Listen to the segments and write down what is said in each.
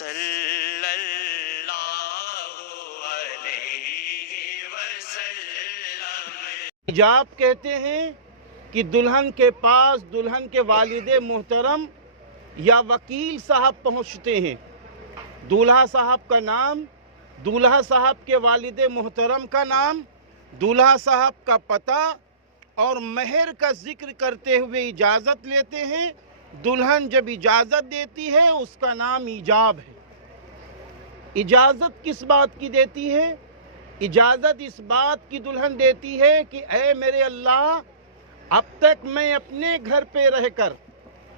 صلی اللہ علیہ وسلم۔ ایجاب کہتے ہیں کہ دلہن کے پاس دلہن کے والد محترم یا وکیل صاحب پہنچتے ہیں، دولہا صاحب کا نام، دولہا صاحب کے والد محترم کا نام، دولہا صاحب کا پتہ اور مہر کا ذکر کرتے ہوئے اجازت لیتے ہیں۔ دلہن جب اجازت دیتی ہے اس کا نام ایجاب ہے۔ اجازت کس بات کی دیتی ہے؟ اجازت اس بات کی دلہن دیتی ہے کہ اے میرے اللہ، اب تک میں اپنے گھر پہ رہ کر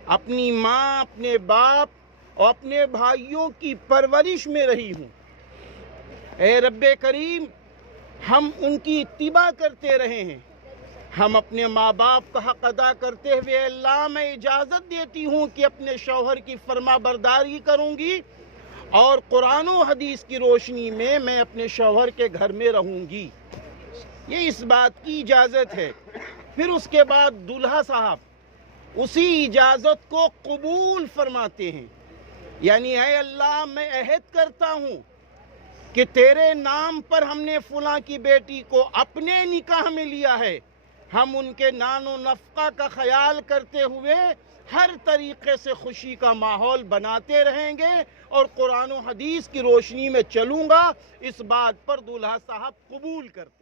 اپنی ماں، اپنے باپ اور اپنے بھائیوں کی پرورش میں رہی ہوں۔ اے رب کریم، ہم ان کی اتباع کرتے رہے ہیں، ہم اپنے ماں باپ کا حق ادا کرتے ہوئے اللہ میں اجازت دیتی ہوں کہ اپنے شوہر کی فرما برداری کروں گی اور قرآن و حدیث کی روشنی میں میں اپنے شوہر کے گھر میں رہوں گی۔ یہ اس بات کی اجازت ہے۔ پھر اس کے بعد دولہا صاحب اسی اجازت کو قبول فرماتے ہیں، یعنی اے اللہ، میں عہد کرتا ہوں کہ تیرے نام پر ہم نے فلاں کی بیٹی کو اپنے نکاح میں لیا ہے، ہم ان کے نان و نفقہ کا خیال کرتے ہوئے ہر طریقے سے خوشی کا ماحول بناتے رہیں گے اور قرآن و حدیث کی روشنی میں چلوں گا۔ اس بات پر دولہا صاحب قبول کرتے ہیں۔